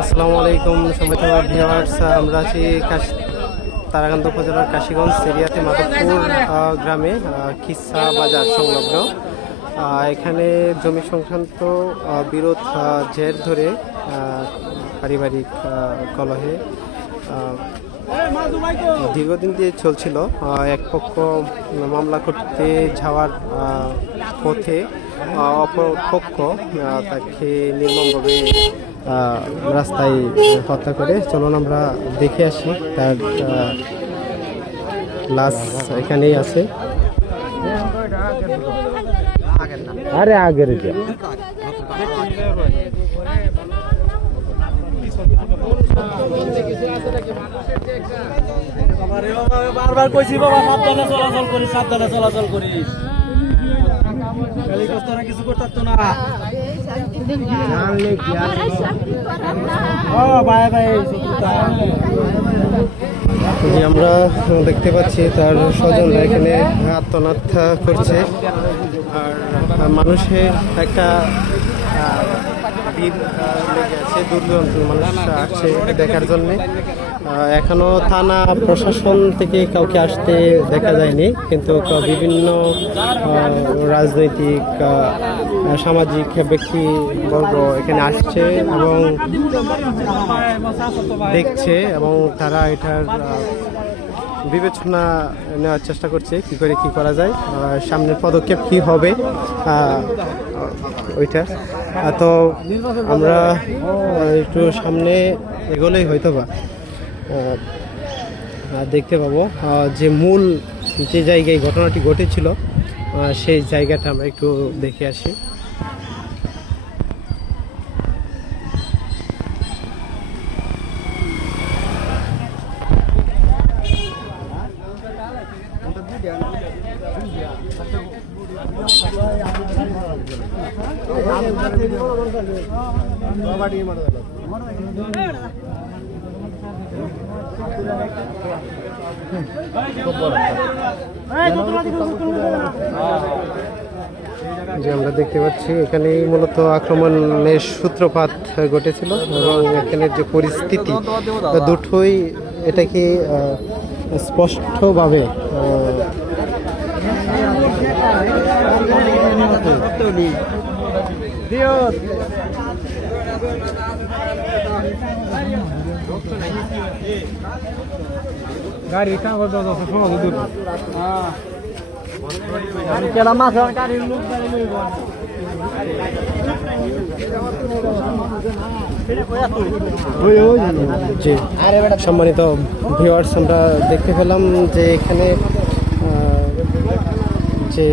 আসসালামু আলাইকুম সম্মানিত ভিউয়ার্স, আমরা আছি তারাকান্দা উপজেলার কাশীগঞ্জ এরিয়াতে মাধবপুর গ্রামে খিসা বাজার সংলগ্ন। এখানে জমি সংক্রান্ত বিরোধ জের ধরে পারিবারিক কলহে দীর্ঘদিন দিয়ে চলছিল। এক পক্ষ মামলা করতে যাওয়ার পথে অপর পক্ষ তাকে নির্মমভাবে রাস্তায় হত্যা করে। চলুন আমরা দেখে আসি, তার লাশ এখানেই আছে। আরে আগের বারবার কইছি বাবা সাবধানে চলাচল করিস, সাবধানে চলাচল করিস। কিছু করতে না। আমরা দেখতে পাচ্ছি তার স্বজনরা এখানে আত্মনাদ করছে, আর মানুষের একটা ভিড় লেগে আছে, দূর দূরান্ত মানুষ আসছে দেখার জন্যে। এখনো থানা প্রশাসন থেকে কাউকে আসতে দেখা যায়নি, কিন্তু বিভিন্ন রাজনৈতিক সামাজিক ব্যক্তিবর্গ এখানে আসছে এবং দেখছে, এবং তারা এটার বিবেচনা নেওয়ার চেষ্টা করছে কি করে কি করা যায়, সামনের পদক্ষেপ কি হবে ওইটা। তো আমরা একটু সামনে এগোলেই হয়তো বা দেখতে পাবো যে মূল যে জায়গায় ঘটনাটি ঘটেছিল সেই জায়গাটা আমরা একটু দেখে আসি। যে আমরা দেখতে পাচ্ছি এখানেই মূলত আক্রমণের সূত্রপাত ঘটেছিল, এবং এখানের যে পরিস্থিতি দুটোই এটাকে স্পষ্টভাবে গাড়ি কাগজ সহজ দূর সম্মানিত ভিউয়ার্স, আমরা দেখতে পেলাম যে এখানে যে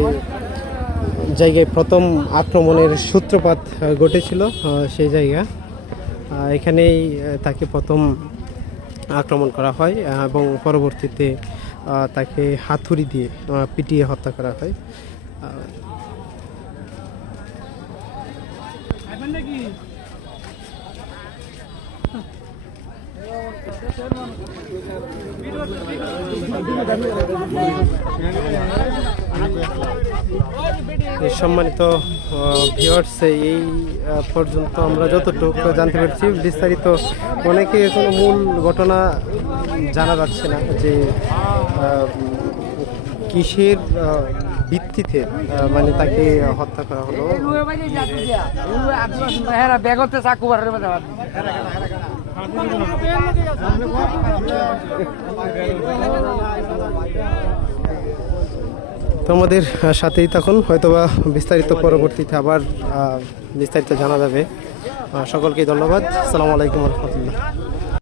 জায়গায় প্রথম আক্রমণের সূত্রপাত ঘটেছিল সেই জায়গা, এখানেই তাকে প্রথম আক্রমণ করা হয় এবং পরবর্তীতে তাকে হাতুড়ি দিয়ে পিটিয়ে হত্যা করা হয়। সম্মানিত ভিউয়ার্স, এই পর্যন্ত আমরা যতটুকু জানতে পারছি, বিস্তারিত অনেকে কোনো মূল ঘটনা জানা যাচ্ছে না যে কিসের ভিত্তিতে মানে তাকে হত্যা করা হলো। তোমাদের সাথেই তখন হয়তোবা বিস্তারিত পরবর্তীতে আবার বিস্তারিত জানা যাবে। সকলকে ধন্যবাদ। আসসালামু আলাইকুম রহমতুল্লাহ।